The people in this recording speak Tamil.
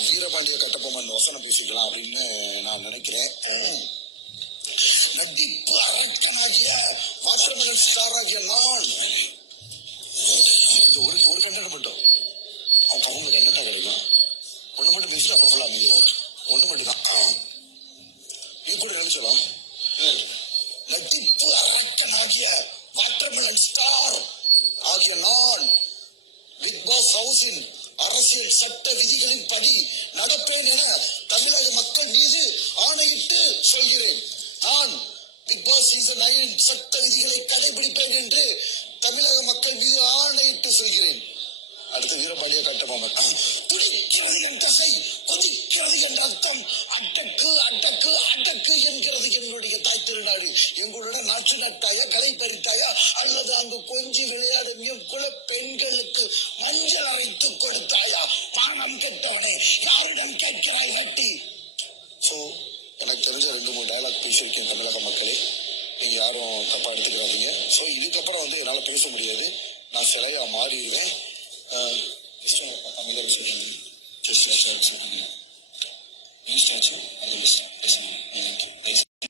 வீரபாண்டிய கட்டபொம்மன் வசனம் பேசிக்கலாம் அப்படின்னு நான் நினைக்கிறேன். நடிப்பு அரக்கனாகிய மாஸ்டர்மேன் ஸ்டார் ஆகிய நான் இந்த ஒரு கண்டனம் மட்டும் அவன் அவங்க கண்டனம் கிடைக்கும். ஒண்ணு மட்டும் பேசிட்டு அப்ப ஃபுல்லா அமைதி. ஒண்ணு மட்டும் தான் நீ கூட நினைச்சலாம். நடிப்பு அரக்கனாகிய மாஸ்டர்மேன் ஸ்டார் ஆகிய நான் பிக் பாஸ் ஹவுஸின் அரசியல் சட்ட விதிகளின் படி நடப்பேன் என தமிழக மக்கள் மீது ஆணையிட்டு சொல்கிறேன். நான் பிக் பாஸ் சீசன் 9 சட்ட விதிகளை கடைபிடிப்பேன் என்று தமிழக மக்கள் மீது ஆணையிட்டு சொல்கிறேன். அடுத்த வீரபாண்டிய கட்டபொம்மன். துடிக்கிறது என் தசை, கொதிக்கிறது என் ரத்தம், அடக்கு அடக்கு அடக்கு என்கிறது எங்களுடைய தாய் திருநாடு. எங்களுடன் நாற்று நட்டாயா, களை பறித்தாயா, அல்லது அங்கு கொஞ்சி விளையாடும் என் குல பெண்களுக்கு மஞ்சள் அரைத்து கொடுத்தாயா? மானம் கெட்டவனே, யாருடன் கேட்கிறாய் ஹட்டி? சோ எனக்கு தெரிஞ்ச 2-3 டயலாக் பேசியிருக்கேன் தமிழக மக்களே. நீங்க யாரும் தப்பா எடுத்துக்கிறாதீங்க. ஸோ இதுக்கப்புறம் என்னால் பேச முடியாது. நான் சிலையா மாறிடுவேன். தமிழக